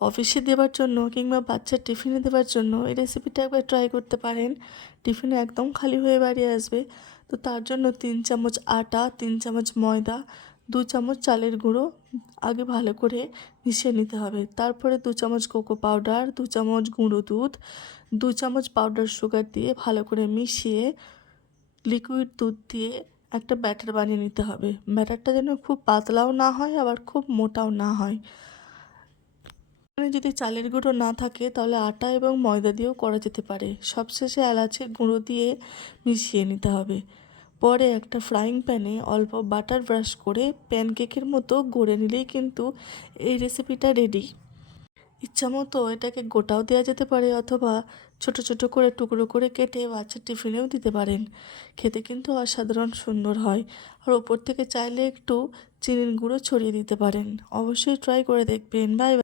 অফিসে দেওয়ার জন্য কিংবা বাচ্চার টিফিনে দেওয়ার জন্য এই রেসিপিটা একবার ট্রাই করতে পারেন। টিফিনে একদম খালি হয়ে বাড়ি আসবে। তো তার জন্য 3 চামচ আটা, 3 চামচ ময়দা, 2 চামচ চালের গুঁড়ো আগে ভালো করে মিশিয়ে নিতে হবে। তারপরে 2 চামচ কোকো পাউডার, 2 চামচ গুঁড়ো দুধ, 2 চামচ পাউডার সুগার দিয়ে ভালো করে মিশিয়ে লিকুইড দুধ দিয়ে একটা ব্যাটার বানিয়ে নিতে হবে। ব্যাটারটা যেন খুব পাতলাও না হয় আবার খুব মোটাও না হয়। যদি চালের গুঁড়ো না থাকে তাহলে আটা এবং ময়দা দিয়েও করা যেতে পারে। সবশেষে এলাচের গুঁড়ো দিয়ে মিশিয়ে নিতে হবে। পরে একটা ফ্রাইং প্যানে অল্প বাটার ব্রাশ করে প্যানকেকের মতো গড়ে নিলেই কিন্তু এই রেসিপিটা রেডি। ইচ্ছামতো এটাকে গোটাও দেওয়া যেতে পারে অথবা ছোট ছোট করে টুকরো করে কেটে বাচ্চার টিফিনেও দিতে পারেন। খেতে কিন্তু অসাধারণ সুন্দর হয়। আর ওপর থেকে চাইলে একটু চিনির গুঁড়ো ছড়িয়ে দিতে পারেন। অবশ্যই ট্রাই করে দেখবেন। Bye bye.